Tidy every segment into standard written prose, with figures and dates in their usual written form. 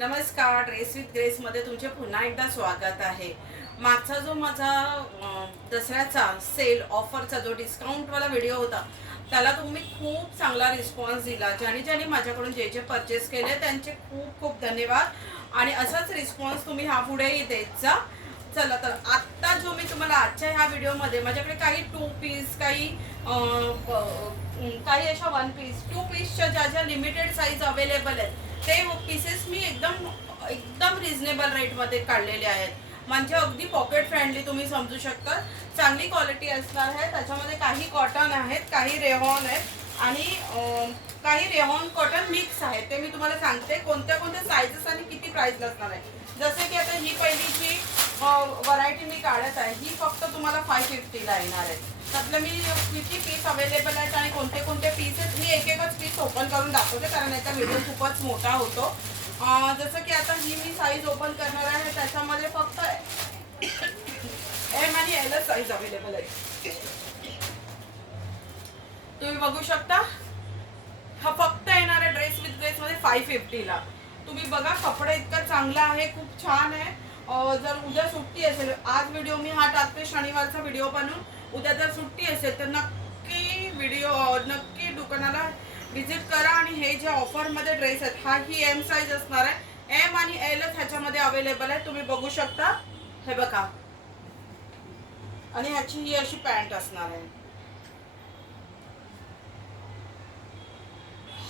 नमस्कार, dress with ग्रेसमध्ये तुमचे पुन्हा एकदा स्वागत आहे. मागचा जो माझा दसऱ्याचा सेल ऑफरचा जो डिस्काउंटवाला व्हिडिओ होता त्याला तुम्ही खूप चांगला रिस्पॉन्स दिला. ज्याने माझ्याकडून जे परचेस केले त्यांचे खूप खूप धन्यवाद आणि असाच रिस्पॉन्स तुम्ही ह्यापुढेही देत जा. चला तर आत्ता जो मी तुम्हाला आजच्या ह्या व्हिडिओमध्ये माझ्याकडे काही 2 पीस काही अशा 1 पीस 2 पीसच्या ज्या लिमिटेड साईज अवेलेबल आहेत ते पीसेस मी एकदम एकदम रिझनेबल रेटमध्ये काढलेले आहेत. म्हणजे अगदी पॉकेट फ्रेंडली तुम्ही समजू शकता. चांगली क्वालिटी असणार आहे. त्याच्यामध्ये काही कॉटन आहेत, काही रेहॉन आहेत आणि काही रेहॉन कॉटन मिक्स आहे. ते मी तुम्हाला सांगते कोणत्या कोणत्या साईजेस आणि किती प्राइस असणार आहे. जसे की आता ही पहिली जी व्हरायटी मी काढत आहे ही फक्त तुम्हाला 550 ला येणार आहे. त्यातलं मी किती पीस अवेलेबल आहेत आणि कोणते कोणते पीसेस मी एक एकच पीस ओपन करून दाखवते कारण याचा व्हिडिओ खूपच मोठा होतो. जसं की आता ही मी साईज ओपन करणार आहे त्याच्यामध्ये फक्त एम आणि एल साईज अवेलेबल आहे. तुम्ही बघू शकता. हा फक्त येणार आहे ड्रेस विथ ग्रेस मध्ये 550 ला. तुम्ही बघा कपडा इतका चांगला आहे, खूप छान आहे. जर उद्या सुट्टी असेल, आज व्हिडिओ मी हा टाकते शनिवारचा व्हिडिओ बनवून, उद्या जर सुट्टी असेल तर नक्की दुकानाला विजिट करा. आणि हे जे ऑफरमध्ये ड्रेस आहेत हा ही एम साईज असणार आहे. एम आणि एलच ह्याच्यामध्ये अवेलेबल आहे. तुम्ही बघू शकता हे बघा. आणि ह्याची ही अशी पॅन्ट असणार आहे.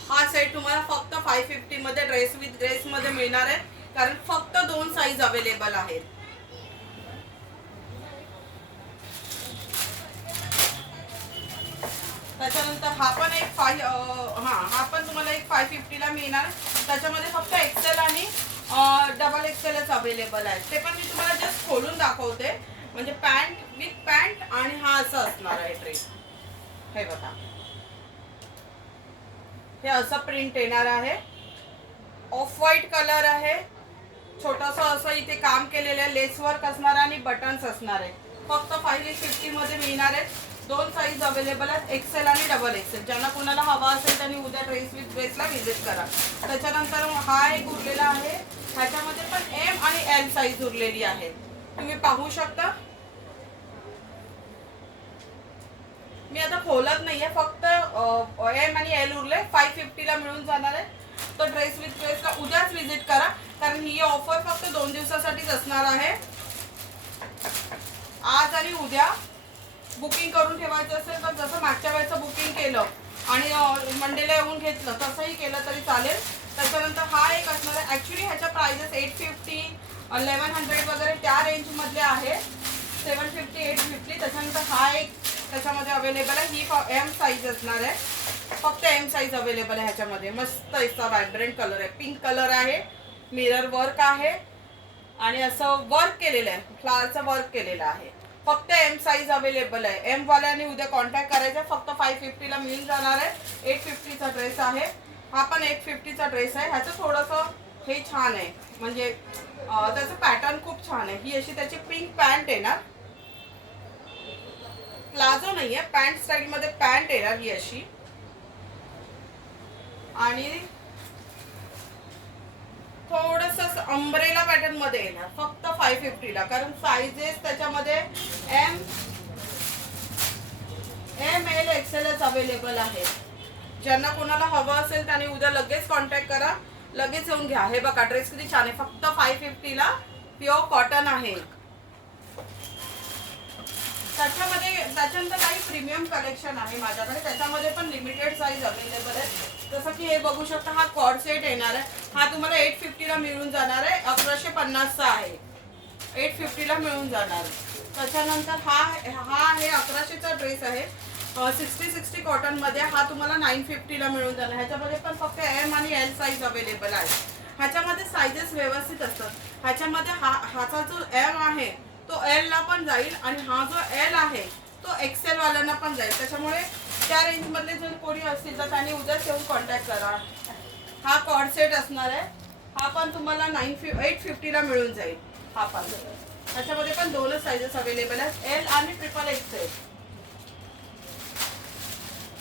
हा सेट तुम्हाला फक्त 550 मध्ये ड्रेस विथ ग्रेस मध्ये मिळणार आहे कारण फक्त 2 साईज अवेलेबल आहेत. त्याच्यानंतर हा पण तुम्हाला एक 550 ला मिळणार. त्याच्यामध्ये फक्त एक्सेल आणि डबल एक्सेलच अवेलेबल आहे. ते पण मी तुम्हाला जस्ट खोलून दाखवते. म्हणजे पॅन्ट विथ पॅन्ट आणि हा असं असणार आहे ड्रेस. हे बघा, हे असं प्रिंट येणार आहे. ऑफ व्हाईट कलर आहे. छोटंसं असं इथे काम केलेलं आहे. लेस वर्क असणार आणि बटन्स असणार आहे. फक्त 550 मध्ये मिळणार आहेत. 2 साईज अवेलेबल आहेत, एक्सेल आणि डबल एक्सेल. ज्यांना कोणाला हवा असेल त्यांनी उद्या ड्रेस विथ ग्रेसला व्हिजिट करा. त्याच्यानंतर हा एक उरलेला आहे. ह्याच्यामध्ये पण एम आणि एल साईज उरलेली आहे. तुम्ही पाहू शकता. मी आता खोलत नाहीये, फक्त एम आणि एल उरले. 550 ला मिळून जाणार आहे. तर ड्रेस विथ ग्रेसला उद्याच व्हिजिट करा कारण ही ऑफर फक्त 2 दिवसासाठीच असणार आहे. आज आणि उद्या बुकिंग करून ठेवायचं असेल तर जसं मागच्या वेळेचं बुकिंग केलं आणि मंडेला येऊन घेतलं तसंही केलं तरी चालेल. त्याच्यानंतर हा एक असणार आहे. ॲक्च्युली ह्याच्या प्राइजेस 850 1100 वगैरे त्या रेंजमधले आहे. 750 850. त्याच्यानंतर हा एक त्याच्यामध्ये अवेलेबल आहे. ही एम साईज असणार आहे. फक्त एम साईज अवेलेबल आहे ह्याच्यामध्ये. मस्त असा व्हायब्रंट कलर आहे, पिंक कलर आहे. मिरर वर्क आहे आणि असं वर्क केलेलं आहे, फ्लावरचं वर्क केलेलं आहे. फक्त एम साईज अवेलेबल आहे. एम वाल्याने उद्या कॉन्टॅक्ट करायचा. फक्त 550 ला मिळून जाणार आहे. 850 चा ड्रेस आहे. हा पण 850 चा ड्रेस आहे. ह्याचं थोडंसं हे छान आहे, म्हणजे त्याचं पॅटर्न खूप छान आहे. ही अशी त्याची पिंक पॅन्ट येणार. प्लाझो नाहीये, पॅन्ट स्टाईल मध्ये पॅन्ट येणार ही अशी. आणि थोडस अंब्रेला पॅटर्न मध्ये येणार. फक्त 550 ला. कारण साइजेस त्याच्यामध्ये एम एल एक्सेलच अवेलेबल आहे. ज्यांना कोणाला हवं असेल त्यांनी उद्या लगेच कॉन्टॅक्ट करा, लगेच येऊन घ्या. हे बघा ड्रेस किती छान आहे. फक्त 550 ला प्युअर कॉटन आहे. त्याच्यानंतर काही प्रीमियम कलेक्शन आहे माझ्याकडे. त्याच्यामध्ये पण लिमिटेड साईज अवेलेबल आहे. जसं की हे बघू शकता. हा कॉर्ड सेट येणार आहे. हा तुम्हाला 850 ला मिळून जाणार आहे. 1150 चा आहे. 850 ला मिळून जाणार. त्याच्यानंतर हा आहे 1100 चा ड्रेस आहे. 60 कॉटन मध्ये. हा तुम्हाला 950 ला मिळून जाणार. ह्याच्यामध्ये पण फक्त एम आणि एल साईज अवेलेबल आहे. ह्याच्यामध्ये साईजेस व्यवस्थित असतात. ह्याच्यामध्ये ह्याचा जो एम आहे तो एल ला पण जाईल आणि हा जो एल आहे तो एक्सेल वाल्यांना पण जाईल. त्याच्यामुळे त्या रेंज मधले जर कोणी असतील तर त्यांनी उद्याच येऊन कॉन्टॅक्ट करा. हा कॉर्ड सेट असणार आहे. हा पण तुम्हाला 850 ला मिळून जाईल. हा पण त्याच्यामध्ये पण 2च साईजेस अवेलेबल आहेत, एल आणि ट्रिपल एक्सेल.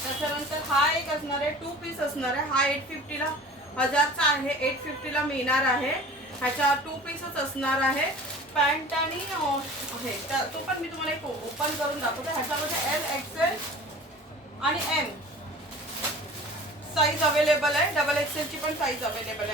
त्याच्यानंतर हा एक असणार आहे, 2 पीस असणार आहे. हा 850 ला 1000चा आहे, 850 ला मिळणार आहे. ह्याच्या 2 पीसच असणार आहे. पॅन्ट आणि आहे तो पण मी तुम्हाला एक ओपन करून दाखवते. ह्याच्यामध्ये एल एक्सेल आणि एम साईज अवेलेबल आहे. डबल एक्सेल ची पण साईज अवेलेबल आहे.